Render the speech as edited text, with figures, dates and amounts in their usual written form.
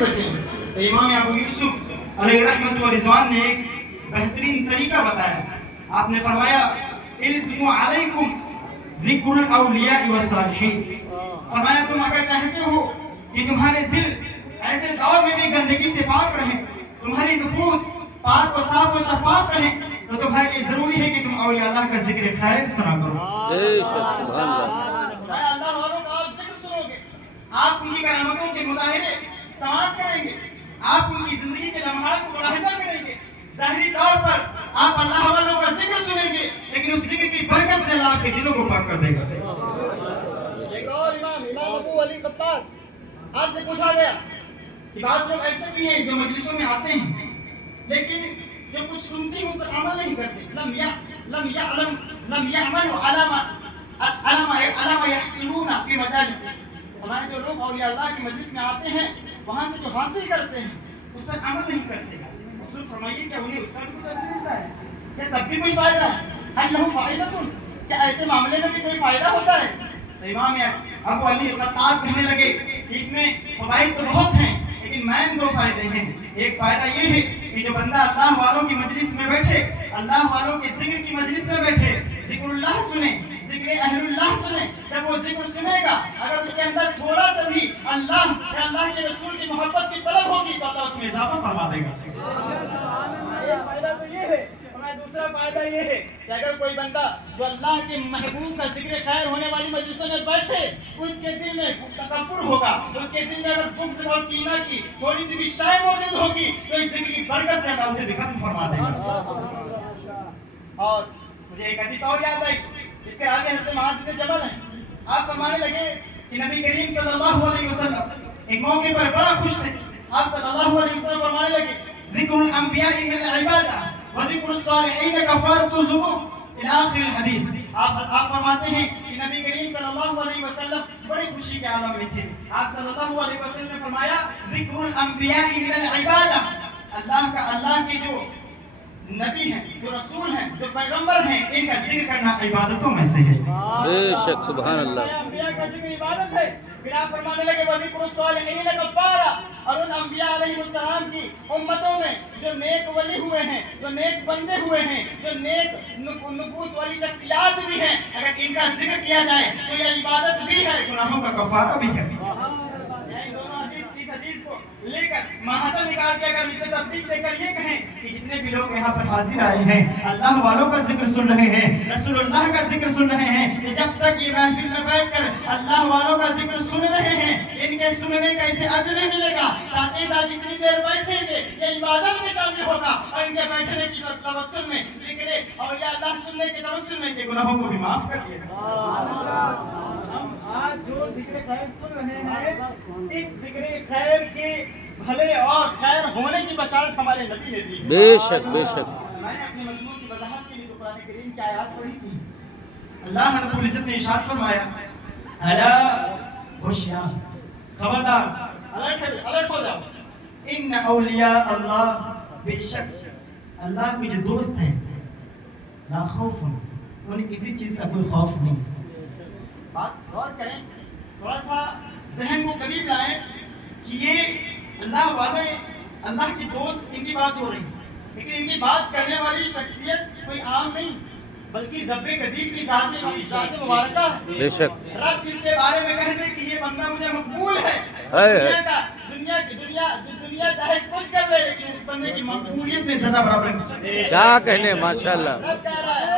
بچیں. تو امام ابو یوسف علیہ رحمت و رضوان نے ایک بہترین طریقہ بتایا. آپ نے فرمایا الزموا علیکم ذکر الاولیاء والصالحین. فرمایا تم اگر چاہتے ہو کہ تمہارے دل ایسے دور میں بھی گندگی سے پاک رہیں, تمہاری نفوس پاک و صاف و شفاف رہیں, تو تمہارے لیے ضروری ہے کہ تم اولیاء اللہ کا ذکر خیر سنا کرو. سبحان اللہ. اللہ والوں کا آپ ذکر سنو گے, آپ ان کی کرامتوں کے مظاہرے سماعت کریں گے, آپ ان کی زندگی کے لمحات کو ملاحظہ کریں گے. ظاہری طور پر آپ اللہ والوں کا ذکر سنیں گے, لیکن اس ذکر کی برکت سے اللہ آپ کے دلوں کو پاک کر دے گا. ایک اور امام ابو علی قطان, آپ سے پوچھا گیا کہ بعض لوگ ایسے بھی ہیں جو مجلسوں میں آتے ہیں لیکن جو کچھ سنتے ہیں اس پر عمل نہیں کرتے. لم يعملوا على ما يحصلون في مجالس. ہمارے جو لوگ اولیاء اللہ کی مجلس میں آتے ہیں وہاں سے جو حاصل کرتے ہیں اس پر عمل نہیں کرتے. حضور فرمائیے کیا انہیں اس کا بھی کچھ اجر ملتا ہے؟ کیا تب بھی کچھ فائدہ ہے؟ هل له فائدہ؟ کیا ایسے معاملے میں بھی کوئی فائدہ ہوتا ہے؟ تو امام ابو علی قطان کہنے لگے کہ اس میں فوائد تو بہت ہیں لیکن مین دو فائدے ہیں. ایک فائدہ یہ ہے کہ جو بندہ اللہ والوں کی مجلس میں بیٹھے, اللہ والوں کے ذکر کی مجلس میں بیٹھے, ذکر اللہ سنے, ذکر اہل اللہ سنے, جب وہ ذکر سنے گا اگر اس کے اندر تھوڑا سا بھی اللہ یا اللہ کے رسول کی محبت کی طلب ہوگی تو اللہ اس میں اضافہ فرما دے گا. ایک فائدہ تو یہ ہے. دوسرا فائدہ یہ ہے کہ اگر کوئی بندہ جو اللہ کے محبوب کا ذکر خیر ہونے والی مجلسوں میں بیٹھے اس کے دل میں تکبر ہوگا, اس کے دل میں اگر بغض اور کینہ کی تھوڑی سی بھی شے موجود ہوگی تو اس ذکر کی برکت سے اللہ اسے بھی ختم فرما دے گا. اور مجھے ایک حدیث اور یاد آئی, اس کے آگے حضرت معاذ بن جبل ہیں. آپ فرمانے لگے کہ نبی کریم صلی اللہ علیہ وسلم ایک موقع پر بڑا خوش تھے. آپ صلی اللہ علیہ وسلم فرمانے لگے ذکر الانبیاء من العبادہ وذکر الصالحین کفارۃ الذنوب الی آخر الحدیث. آپ فرماتے ہیں کہ نبی کریم صلی اللہ علیہ وسلم بڑی خوشی کے عالم میں تھے. آپ صلی اللہ علیہ وسلم نے فرمایا ذکر الانبیاء من العبادہ, اللہ کے جو نبی ہیں, جو رسول ہیں, جو پیغمبر ہیں, ان کا ذکر کرنا عبادتوں میں سے ہے. بے شک سبحان اللہ. انبیاء کا ذکر عبادت ہے. پھر آپ فرمانے لگے وذکر الصالحین کفارہ, اور ان انبیاء علیہ السلام کی امتوں میں جو نیک ولی ہوئے ہیں, جو نیک بندے ہوئے ہیں, جو نیک نفوس والی شخصیات بھی ہیں, اگر ان کا ذکر کیا جائے تو یہ عبادت بھی ہے, گناہوں کا کفارہ بھی ہے. یعنی دونوں حدیث کو لے کر محاصل نکال کے اگر اس میں تطبیق دے کر یہ کہیں کہ جتنے بھی لوگ یہاں پر حاضر آئے ہیں اللہ والوں کا ذکر سن رہے ہیں, رسول اللہ کا ذکر سن رہے ہیں, کہ جب تک یہ محفل میں بیٹھ کر اللہ والوں کا ذکر سن رہے ہیں ان کے سننے کا اسے اجر ملے گا. ساتھ ہی ساتھ جتنی دیر بیٹھیں گے یہ عبادت میں شامل ہوگا, اور ان کے بیٹھنے کی توسل میں ذکر اور یا اللہ سننے کے توسل میں کے گناہوں کو بھی معاف کر دیا گا. ہم آج جو ذکر خیر سن رہے ہیں اس ذکر خیر کے بھلے اور خیر ہونے کی بشارت ہمارے نبی نے دی. بے شک بے شک. میں نے اپنے مضمون کی وضاحت کے لیے قرآن کریم کی آیات پڑھی تھی. اللہ رب العزت نے ارشاد فرمایا الا ہوشیار, خبردار, الرٹ ہو جاؤ, ان اولیاء اللہ, بے شک اللہ کے جو دوست ہیں, لا خوف, انہیں کسی چیز کا کوئی خوف نہیں. بات غور کریں, تھوڑا سا ذہن کو قریب لائیں کہ یہ اللہ والے, اللہ کے دوست, ان کی بات ہو رہی ہے, لیکن ان کی بات کرنے والی شخصیت کوئی عام نہیں بلکہ رب قدیر کی ذات مبارکہ ہے. بے شک. رب جس کے بارے میں کہہ دے کہ یہ بندہ مجھے مقبول ہے, دنیا چاہے کچھ کر لے لیکن اس بندے کی مقبولیت میں ذرا برابر نہیں. کیا کہنے, ماشاء اللہ. رب کہہ رہا ہے